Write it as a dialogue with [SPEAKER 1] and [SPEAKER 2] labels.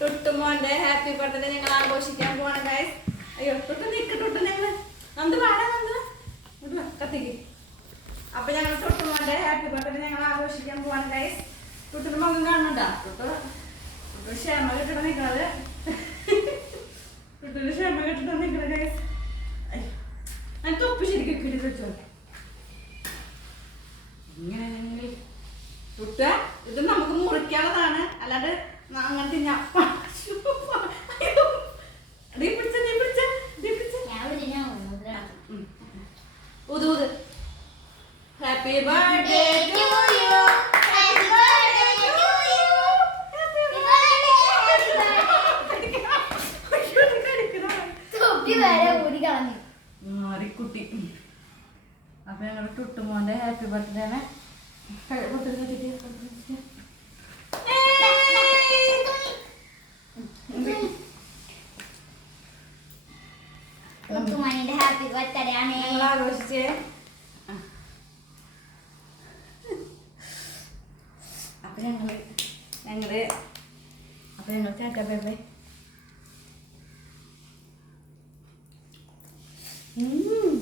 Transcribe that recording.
[SPEAKER 1] ടുട്ടുമോന്റെ happy birthday ഞങ്ങൾ ആഘോഷിക്കാൻ പോവാണ് ഗൈസ് അയ്യോ ടുട്ടു നിക്ക് ടുട്ടു ഞങ്ങൾ. നന്ദു പാടാ നന്ദു. കത്തിക്ക്. അപ്പൊ ഞങ്ങൾ ടുട്ടുമോന്റെ ഹാപ്പി ബർത്ത്ഡേ ഞങ്ങൾ ആഘോഷിക്കാൻ പോവാണ് ഗൈസ് ടുട്ടുന്റെ മകൻ കാണുന്നുണ്ടാ? ടുട്ടു ക്ഷമ കെട്ടിട്ട് നിക്കണത് ടുട്ടുന് ക്ഷേമ കെട്ടിട്ട് നിക്കണത് ഗൈസ് ഞാൻ തൊപ്പ് ശരിക്കും ഇങ്ങനെ ടുട്ട ഞാൻ അങ്ങനത്തെ ഞാൻ ഊത് ഊത്. Happy birthday.
[SPEAKER 2] Happy birthday to you. Happy birthday, happy തൊപ്പി വരെ ഊരി കളഞ്ഞു.
[SPEAKER 1] മാറിക്കുട്ടി. അപ്പൊ ഞങ്ങളുടെ ടുട്ടുമോന്റെ ഹാപ്പി ബർത്ത്ഡേ ആണ്
[SPEAKER 2] തൊട്ടുമണിന്റെ ഹാപ്പി ബർത്ത്ഡേ ആണ്.
[SPEAKER 1] ഞങ്ങൾ ആഘോഷിച്ചേ? അപ്പൊ ഞങ്ങൾ ഞങ്ങൾ അപ്പൊ ഞങ്ങൾ ടാറ്റ ബൈ ബൈ ഉം